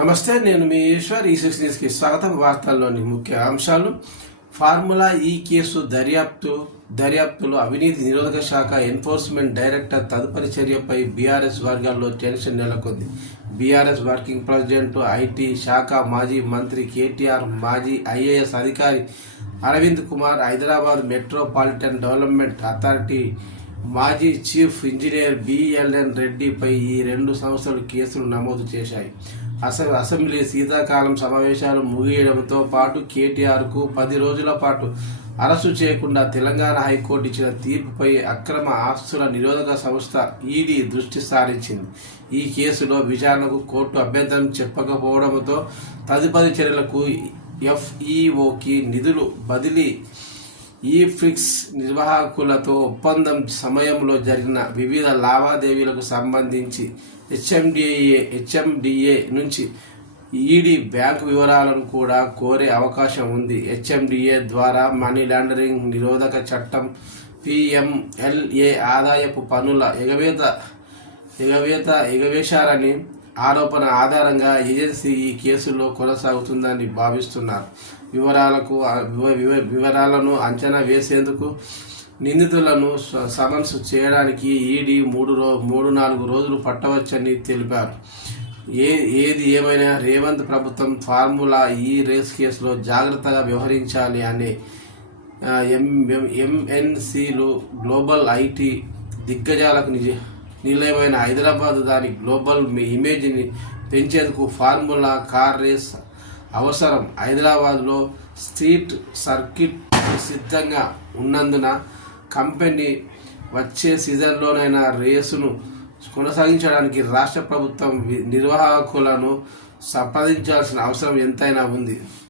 నమస్తే నేను మీ ఈశ్వర్. ఈ సిక్స్ న్యూస్కి స్వాగతం. వార్తల్లోని ముఖ్య అంశాలు. ఫార్ములా ఈ కేసు దర్యాప్తు దర్యాప్తులో అవినీతి నిరోధక శాఖ ఎన్ఫోర్స్మెంట్ డైరెక్టర్ తదుపరి చర్యపై బీఆర్ఎస్ వర్గాల్లో టెన్షన్ నెలకొంది. బీఆర్ఎస్ వర్కింగ్ ప్రెసిడెంట్ ఐటీ శాఖ మాజీ మంత్రి కేటీఆర్ మాజీ ఐఏఎస్ అధికారి Arvind Kumar Hyderabad metropolitan development authority మాజీ చీఫ్ ఇంజనీర్ బిఎల్ఎన్ రెడ్డిపై ఈ రెండు సంస్థలు కేసులు నమోదు చేశాయి. అసె అసెంబ్లీ శీతాకాలం సమావేశాలు ముగియడంతో పాటు కేటీఆర్కు పది రోజుల పాటు అరెస్టు చేయకుండా తెలంగాణ హైకోర్టు ఇచ్చిన తీర్పుపై అక్రమ ఆస్తుల నిరోధక సంస్థ ఈడీ దృష్టి సారించింది. ఈ కేసులో విచారణకు కోర్టు అభ్యంతరం చెప్పకపోవడంతో తదుపరి చర్యలకు ఎఫ్ఈఓకి నిధులు బదిలీ ఈ ఫిక్స్ నిర్వాహకులతో ఒప్పందం సమయంలో జరిగిన వివిధ లావాదేవీలకు సంబంధించి హెచ్ఎండిఏ హెచ్ఎండిఏ నుంచి ఈడీ బ్యాంకు వివరాలను కూడా కోరే అవకాశం ఉంది. హెచ్ఎండిఏ ద్వారా మనీ లాండరింగ్ నిరోధక చట్టం పిఎంఎల్ఏ ఆదాయపు పన్నుల ఎగవేత ఎగవేత ఎగవేశారని ఆరోపణ ఆధారంగా ఏజెన్సీ ఈ కేసులో కొనసాగుతుందని భావిస్తున్నారు. వివరాలకు వివరాలను అంచనా వేసేందుకు నిందితులను సమన్స్ చేయడానికి ఈడీ మూడు రో మూడు నాలుగు రోజులు పట్టవచ్చని తెలిపారు. ఏ ఏది ఏమైనా రేవంత్ ప్రభుత్వం ఫార్ములా ఈ రేస్ కేసులో జాగ్రత్తగా వ్యవహరించాలి అనే ఎం ఎం- ఎంఎన్సీలు గ్లోబల్ ఐటీ దిగ్గజాలకు నిజ నిలయమైన హైదరాబాద్ దాని గ్లోబల్ ఇమేజ్ని పెంచేందుకు ఫార్ములా కార్ రేస్ అవసరం. హైదరాబాద్లో స్ట్రీట్ సర్కిట్ సిద్ధంగా ఉన్నందున కంపెనీ వచ్చే సీజన్లోనైనా రేసును కొనసాగించడానికి రాష్ట్ర ప్రభుత్వం నిర్వాహకులను సంప్రదించాల్సిన అవసరం ఎంతైనా ఉంది.